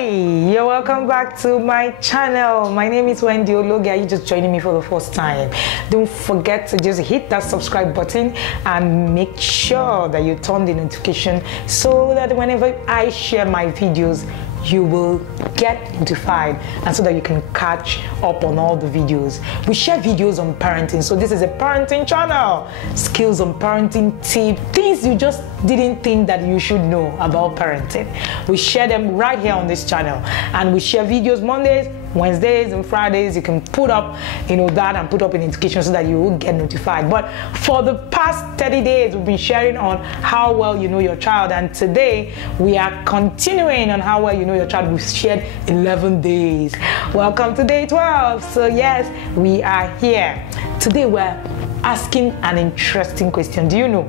You're welcome back to my channel. My name is Wendy Ologe. Are you just joining me for the first time? Don't forget to just hit that subscribe button and make sure that you turn the notification so that whenever I share my videos, you will get notified, and so that you can catch up on all the videos. We share videos on parenting, so this is a parenting channel. Skills on parenting, tips, things you just didn't think that you should know about parenting. We share them right here on this channel, and we share videos Mondays, Wednesdays and Fridays. You can put up that and put up an notification so that you will get notified. But for the past 30 days we've been sharing on how well you know your child, and today we are continuing on how well you know your child. We've shared 11 days. Welcome to day 12. So yes, we are here today. We're asking an interesting question. Do you know,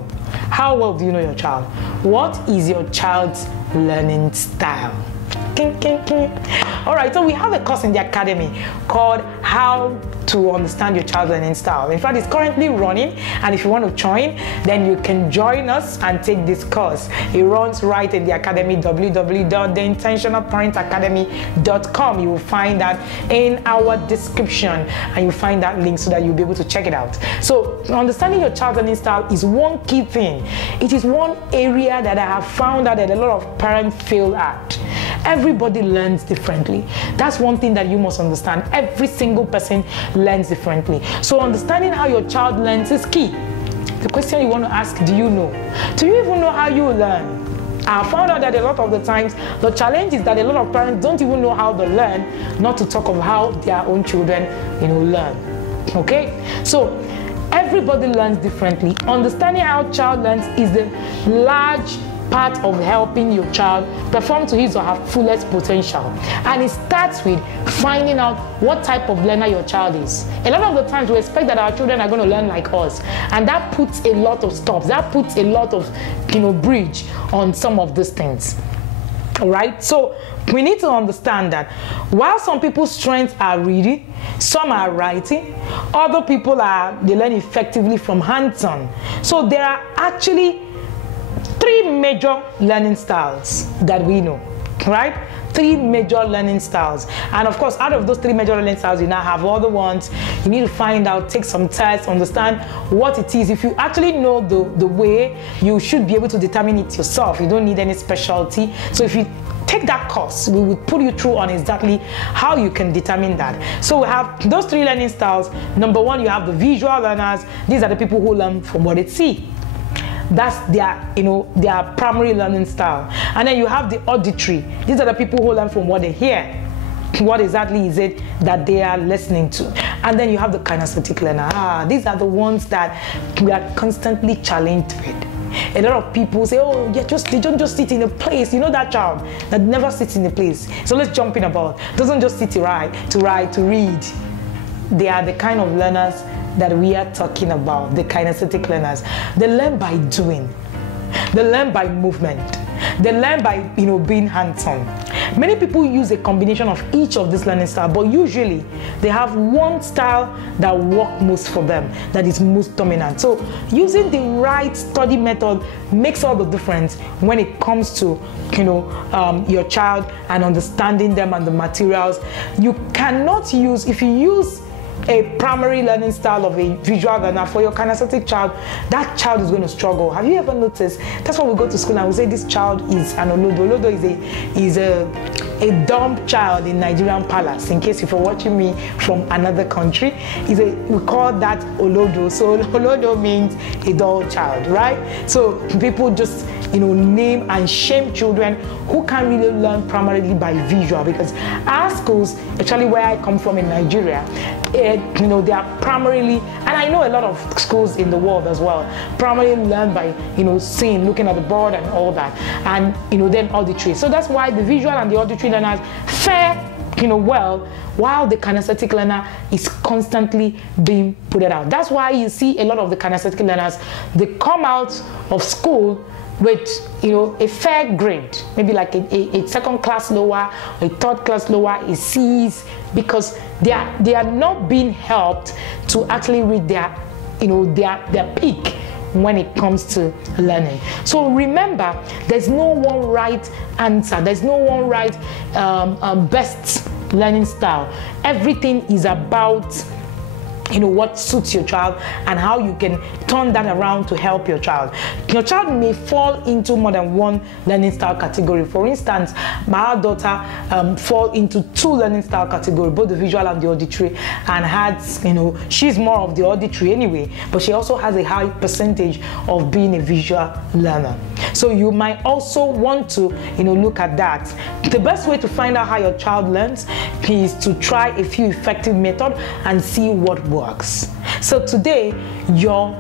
how well do you know your child? What is your child's learning style? All right, so we have a course in the academy called How to Understand Your Child's Learning Style. In fact, it's currently running, and if you want to join, then you can join us and take this course. It runs right in the academy, www.theintentionalparentacademy.com. You will find that in our description, and you'll find that link so that you'll be able to check it out. So understanding your child's learning style is one key thing. It is one area that I have found out that a lot of parents fail at. Everybody learns differently. That's one thing that you must understand. Every single person learns differently. So understanding how your child learns is key. The question you want to ask, do you know? Do you even know how you learn? I found out that a lot of the times, the challenge is that a lot of parents don't even know how they learn, not to talk of how their own children, learn. Okay? So everybody learns differently. Understanding how child learns is the large part of helping your child perform to his or her fullest potential. And it starts with finding out what type of learner your child is. A lot of the times we expect that our children are going to learn like us, and that puts a lot of stops, that puts a lot of bridge on some of these things. All right, so we need to understand that while some people's strengths are reading, some are writing, other people they learn effectively from hands-on. So there are actually 3 major learning styles that we know, right? 3 major learning styles. And of course, out of those 3 major learning styles, you now have other ones. You need to find out, take some tests, understand what it is. If you actually know the way, you should be able to determine it yourself. You don't need any specialty. So if you take that course, we will put you through on exactly how you can determine that. So we have those 3 learning styles. Number 1, you have the visual learners. These are the people who learn from what they see. That's their primary learning style. And then you have the auditory. These are the people who learn from what they hear. What exactly is it that they are listening to? And then you have the kinesthetic learner. These are the ones that we are constantly challenged with. A lot of people say, oh, they don't just sit in a place. You know that child that never sits in a place. So let's jump in about. Doesn't just sit to write, to read. They are the kind of learners that we are talking about, the kinesthetic learners. They learn by doing. They learn by movement. They learn by being hands-on. Many people use a combination of each of these learning styles, but usually they have one style that works most for them, that is most dominant. So using the right study method makes all the difference when it comes to your child and understanding them and the materials. You cannot use, if you use a primary learning style of a visual learner for your kinesthetic child, that child is going to struggle. Have you ever noticed? That's why we go to school and we say this child is an olodo. Olodo is a dumb child in Nigerian palace. In case if you're watching me from another country, we call that olodo. So olodo means a dull child, right? So people just name and shame children who can't really learn primarily by visual, because our schools, actually where I come from in Nigeria, they are primarily, and I know a lot of schools in the world as well, primarily learn by seeing, looking at the board and all that, and then auditory. So that's why the visual and the auditory learners fare well, while the kinesthetic learner is constantly being put out. That's why you see a lot of the kinesthetic learners, they come out of school with a fair grade, maybe like a second class lower, a third class lower, a C's, because they are not being helped to actually reach their peak when it comes to learning. So remember, there's no one right answer. There's no one right best learning style. Everything is about what suits your child and how you can turn that around to help your child. Your child may fall into more than one learning style category. For instance, my daughter fall into 2 learning style categories, both the visual and the auditory, and has, she's more of the auditory anyway, but she also has a high percentage of being a visual learner. So you might also want to, look at that. The best way to find out how your child learns is to try a few effective methods and see what works. So today, your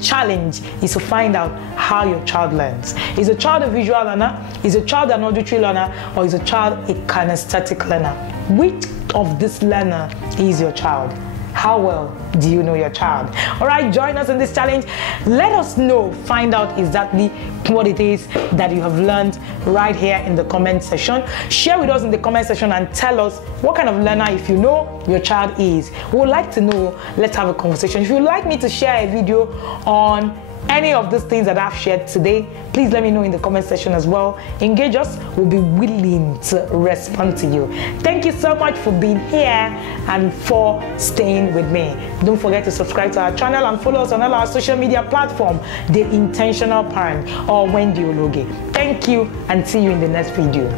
challenge is to find out how your child learns. Is a child a visual learner? Is a child an auditory learner? Or is a child a kinesthetic learner? Which of this learner is your child? How well do you know your child? All right, join us in this challenge. Let us know, find out exactly what it is that you have learned right here in the comment section. Share with us in the comment section and tell us what kind of learner, if you know, your child is. We would like to know. Let's have a conversation. If you'd like me to share a video on any of these things that I've shared today, please let me know in the comment section as well. Engage us. We'll be willing to respond to you. Thank you so much for being here and for staying with me. Don't forget to subscribe to our channel and follow us on all our social media platforms, The Intentional Parent or Wendy Ologe. Thank you and see you in the next video.